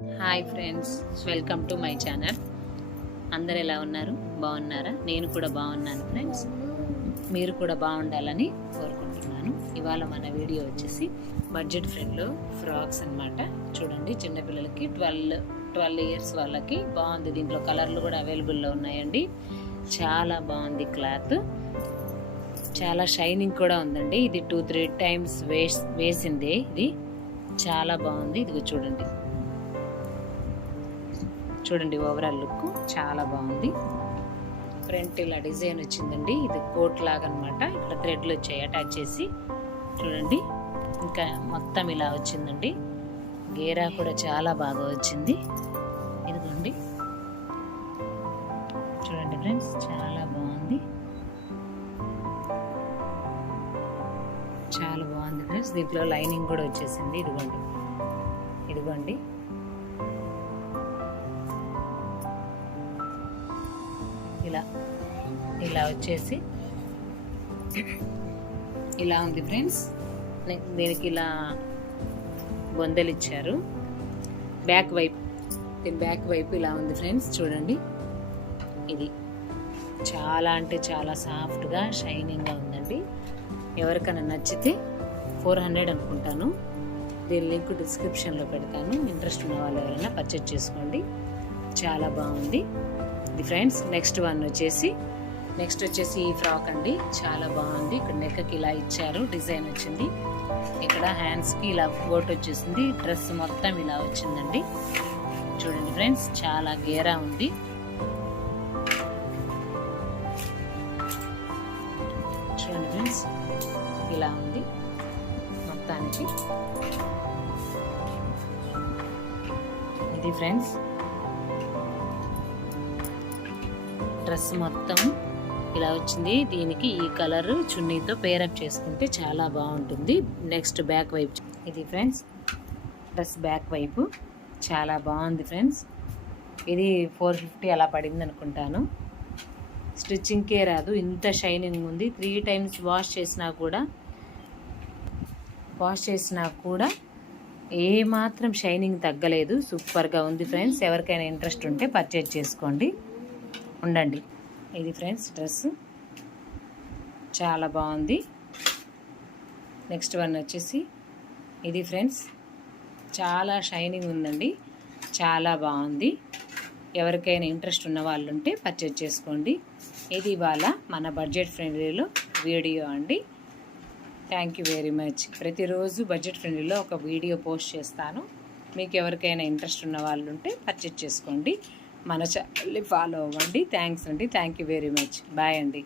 Hi friends, welcome to my channel. అందరు ఎలా ఉన్నారు? బాగున్నారా? నేను కూడా బాగున్నాను ఫ్రెండ్స్. మీరు కూడా బాగుండాలని కోరుకుంటున్నాను. ఇవాళ మన వీడియో వచ్చేసి బడ్జెట్ ఫ్రెండ్లో ఫ్రాక్స్ అన్నమాట. చూడండి, చిన్నపిల్లలకి 12 ఇయర్స్ వాళ్ళకి బాగుంది. దీంట్లో కలర్లు కూడా అవైలబుల్లో ఉన్నాయండి. చాలా బాగుంది క్లాత్, చాలా షైనింగ్ కూడా ఉందండి. ఇది 2-3 టైమ్స్ వేసింది. ఇది చాలా బాగుంది. ఇదిగో చూడండి ఓవరాల్ లుక్ చాలా బాగుంది. ఫ్రంట్ ఇలా డిజైన్ వచ్చిందండి. ఇది కోట్ లాగా అనమాట. ఇక్కడ థ్రెడ్లు వచ్చాయి అటాచ్ చేసి. చూడండి, ఇంకా మొత్తం ఇలా వచ్చిందండి. గేరా కూడా చాలా బాగా వచ్చింది. ఇదిగోండి, చూడండి ఫ్రెండ్స్, చాలా బాగుంది. చాలా బాగుంది ఫ్రెండ్స్. దీంట్లో లైనింగ్ కూడా వచ్చేసింది. ఇదిగోండి ఇలా వచ్చేసి ఇలా ఉంది ఫ్రెండ్స్. దీనికి ఇలా బొందలు ఇచ్చారు. దీని బ్యాక్ వైపు ఇలా ఉంది ఫ్రెండ్స్. చూడండి, ఇది చాలా అంటే చాలా సాఫ్ట్గా షైనింగ్గా ఉందండి. ఎవరికైనా నచ్చితే 400 అనుకుంటాను. దీని లింక్ డిస్క్రిప్షన్లో పెడతాను. ఇంట్రెస్ట్ ఉన్న వాళ్ళు ఎవరైనా పర్చేజ్ చేసుకోండి. చాలా బాగుంది ఇది ఫ్రెండ్స్. నెక్స్ట్ వచ్చేసి ఈ ఫ్రాక్ అండి. చాలా బాగుంది. ఇక్కడ నెక్కి ఇలా ఇచ్చారు, డిజైన్ వచ్చింది. ఇక్కడ హ్యాండ్స్కి ఇలా గోట్ వచ్చేసింది. డ్రెస్ మొత్తం ఇలా వచ్చిందండి. చూడండి ఫ్రెండ్స్, చాలా గేరా ఉంది. చూడండి ఫ్రెండ్స్, ఇలా ఉంది మొత్తానికి. ఇది ఫ్రెండ్స్ డ్రెస్ మొత్తం ఇలా వచ్చింది. దీనికి ఈ కలర్ చున్నీతో పేరప్ చేసుకుంటే చాలా బాగుంటుంది. నెక్స్ట్ బ్యాక్ వైపు ఇది ఫ్రెండ్స్. డ్రెస్ బ్యాక్ వైపు చాలా బాగుంది ఫ్రెండ్స్. ఇది 450 అలా పడింది అనుకుంటాను. స్టిచ్చింగ్కే రాదు, ఇంత షైనింగ్ ఉంది. 3 టైమ్స్ వాష్ చేసినా కూడా ఏ మాత్రం షైనింగ్ తగ్గలేదు. సూపర్గా ఉంది ఫ్రెండ్స్. ఎవరికైనా ఇంట్రెస్ట్ ఉంటే పర్చేజ్ చేసుకోండి. ఉండండి. ఇది ఫ్రెండ్స్ డ్రెస్ చాలా బాగుంది. నెక్స్ట్ వన్ వచ్చేసి ఇది ఫ్రెండ్స్. చాలా షైనింగ్ ఉందండి, చాలా బాగుంది. ఎవరికైనా ఇంట్రెస్ట్ ఉన్న వాళ్ళు ఉంటే పర్చేజ్ చేసుకోండి. ఇది ఇవాళ మన బడ్జెట్ ఫ్రెండ్లీలో వీడియో అండి. Thank you very much. ప్రతిరోజు బడ్జెట్ ఫ్రెండ్లీలో ఒక వీడియో పోస్ట్ చేస్తాను. మీకు ఎవరికైనా ఇంట్రెస్ట్ ఉన్న వాళ్ళు ఉంటే పర్చేజ్ చేసుకోండి. మన ఛానల్ని ఫాలో అవ్వండి. థ్యాంక్స్ అండి. Thank you very much. Bye అండి.